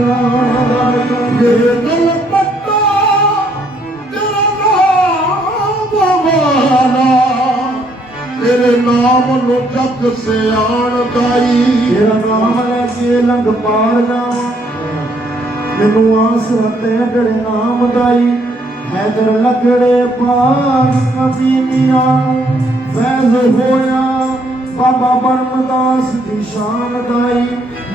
ਤੇਰਾ ਤੇਰੇ ਨਾਮ ਨੂੰ ਜਗ ਸਿਆਣ ਦਾਈ ਤੇਰਾ ਨਾਮ ਲੈ ਕੇ ਲੰਘ ਪਾਰ ਜਾਵਾਂ। ਮੈਨੂੰ ਆਸ ਰਤੇ ਜਿਹੜੇ ਨਾਮ ਦਾਈ ਹੈਦਰ ਲਗੜੇ ਪਾਸ ਕਬੀਨੀਆਂ ਫੈਜ਼ ਹੋਇਆ, ਬਾਬਾ ਬਰਮਦਾਸ ਦੀ ਸ਼ਾਨ ਦਾਈ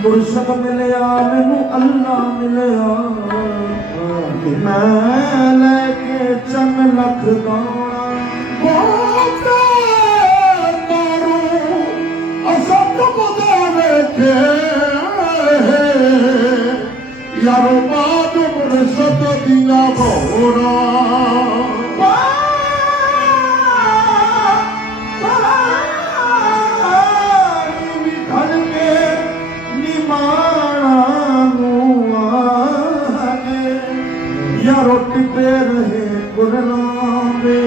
ਮੁਰਸ਼ਦ ਮਿਲਿਆ, ਮੈਨੂੰ ਅੱਲਾ ਮਿਲਿਆ। ਕਿ ਮੈਂ ਲੈ ਕੇ ਚੰਨ ਲੱਖ ਦਾਣਾ। ਅਸਤ ਬੁਦੇ ਵੇਖੇ ਯਾਰੋ ਬਾਦ ਮੁਰਸ਼ਦ ਦੀਆਂ ਭੋਰਾ ਰੋਟੀ ਤੇ ਰਹੇ ਗੁਰਨਾਮ। ਦੇ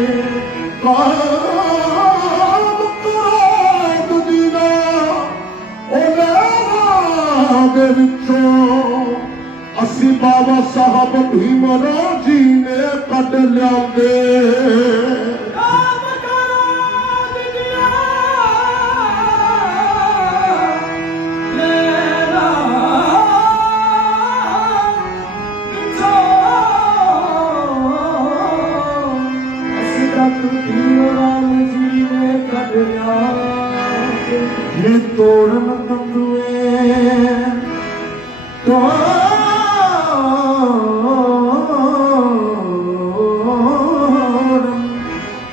ਕਾਮ ਕਰਾਦ ਦੀਨਾ ਉਹਨਾਂ ਦੇ ਵਿੱਚੋਂ ਅਸੀਂ ਬਾਬਾ ਸਾਹਿਬ ਭੀਮ ਰਾਓ ਜੀ ਨੇ ਕੱਢ ਲਿਆਂਦੇ। 모르는 강도에 또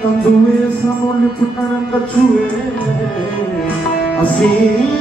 강도에 사몰리 불가능과 주에 아시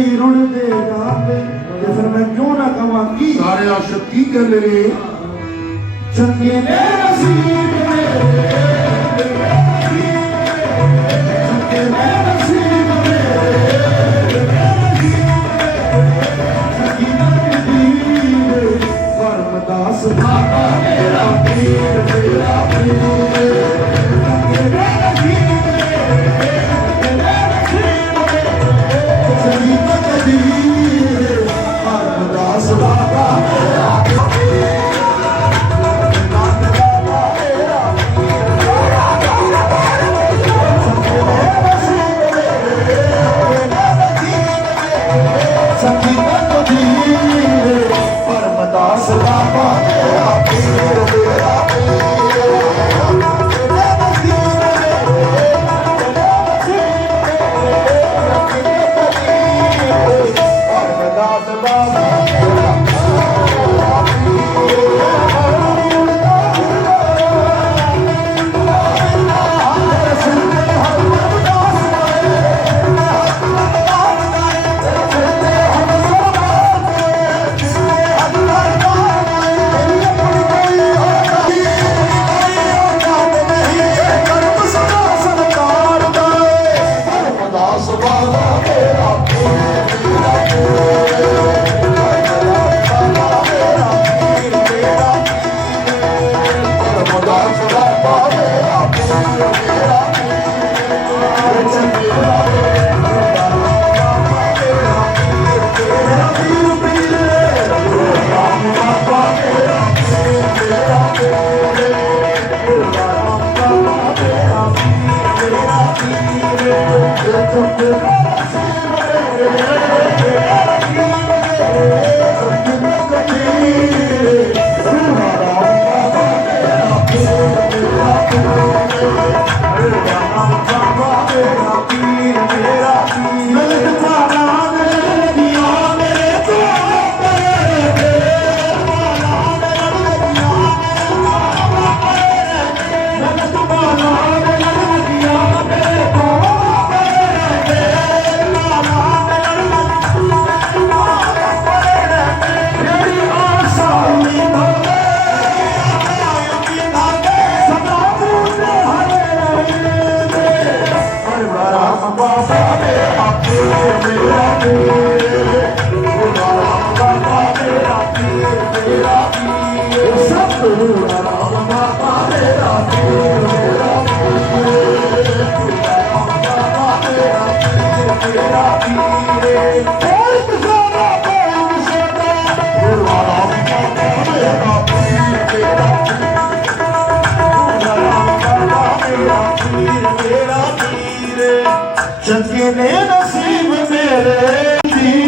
ਹੀ ਰੁੜਦੇ ਤੇ ਫਿਰ ਮੈਂ ਕਿਉਂ ਨਾ ਕਵਾਂ ਕੀ ਸਾਰੇ ਆਸ਼ਕ ਕੀ ਕਹਿੰਦੇ ਨੇ? ਚੰਗੇ ਨੇ ਨਸੀਬ Thank you. ਨਸੀਬ ਮੇਰੇ ਦੀ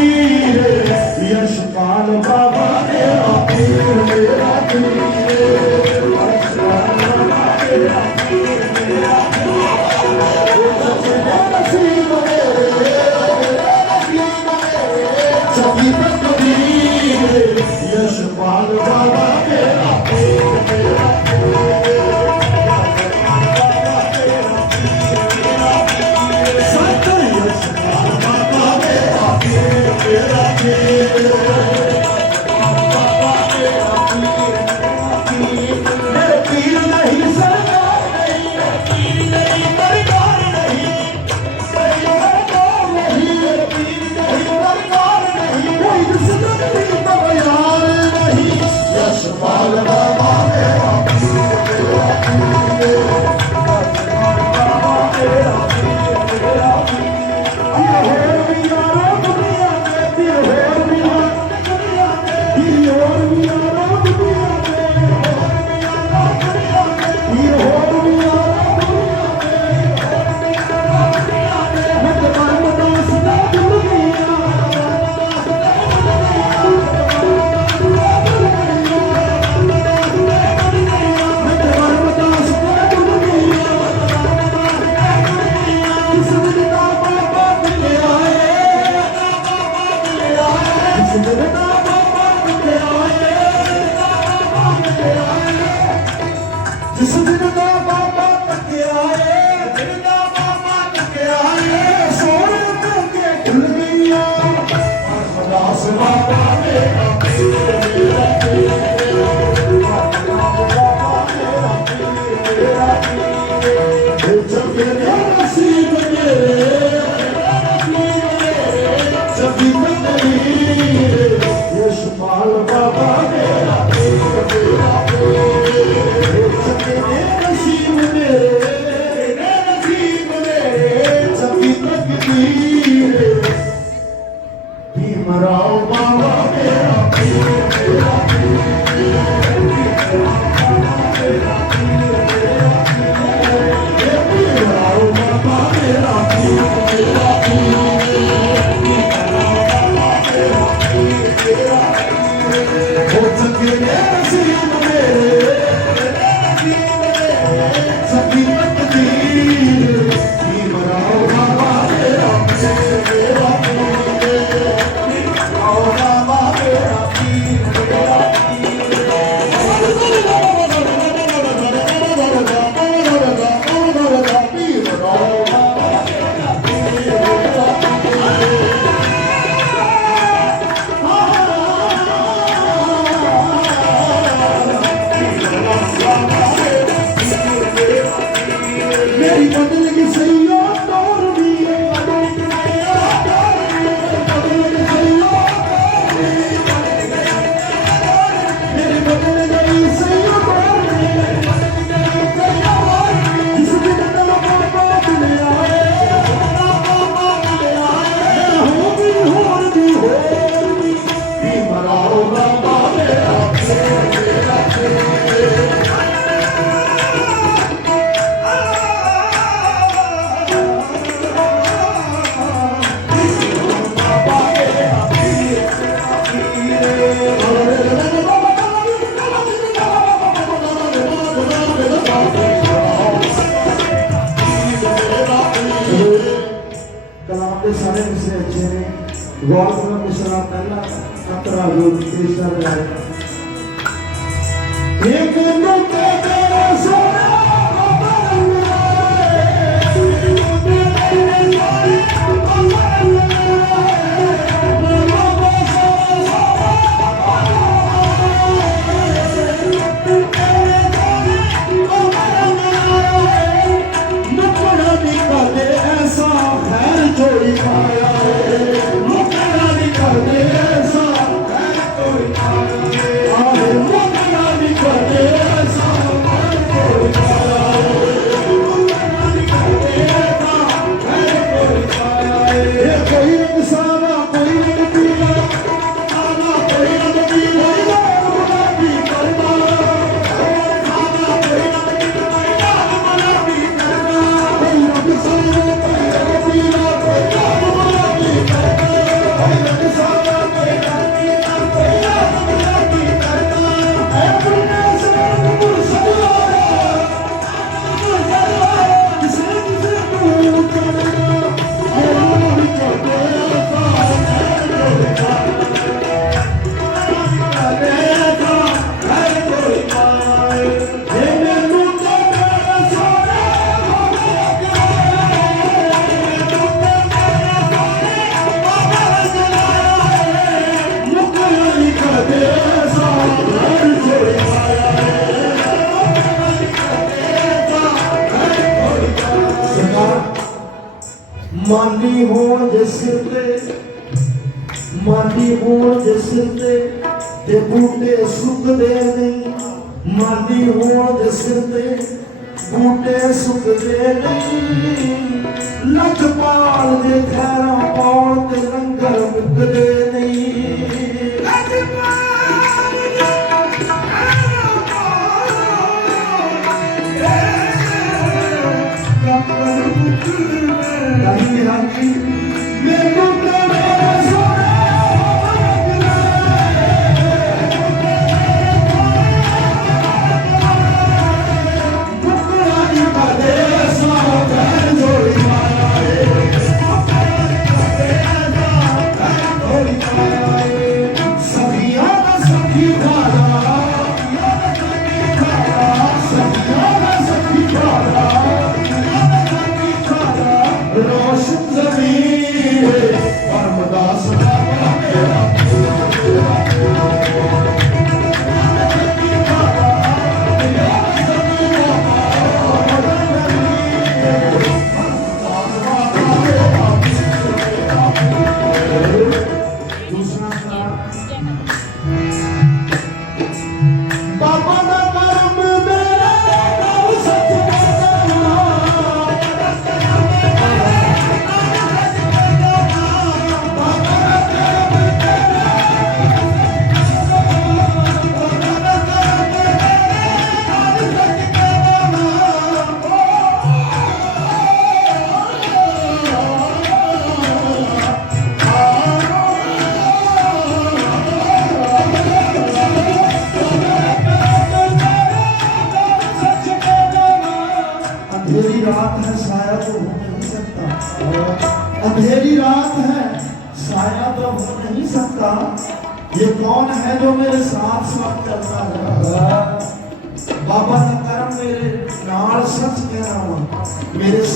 ਕਲਾਮ ਦੇ ਸਾਰੇ ਵਿਸ਼ੇ ਅੱਛੇ ਨੇ। ਗੌਰ ਕਰਨ ਮਿਸਰਾ ਪਹਿਲਾ ਖਤਰਾ ਜੋ ਤੀਸਰਾ ਹੈ। ਇੱਕ ਮੁਕਤ like the ball in the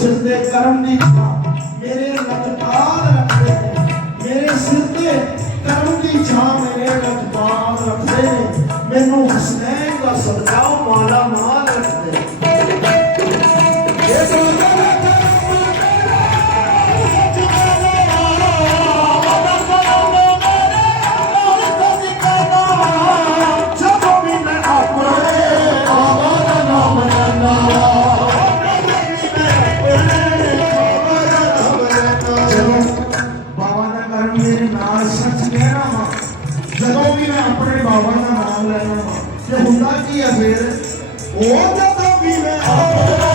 ਸਿਰ ਤੇ ਕਰਮ ਦੀ ਛਾਂ ਮੇਰੇ ਲਖਤਾਰ ਰੱਖਦੇ ਨੇ। ਮੇਰੇ ਸਿਰ ਤੇ ਕਰਮ ਦੀ ਛਾਂ ਮੇਰੇ ਲਖਤਾਰ ਰੱਖਦੇ ਨੇ। ਮੈਨੂੰ ਹੁਸੈਨ ਦਾ ਸਦਕਾ ਮਾਲਾ ਮਾਲ ਰੱਖਦੇ What ¿verdad? ¡Otra familia!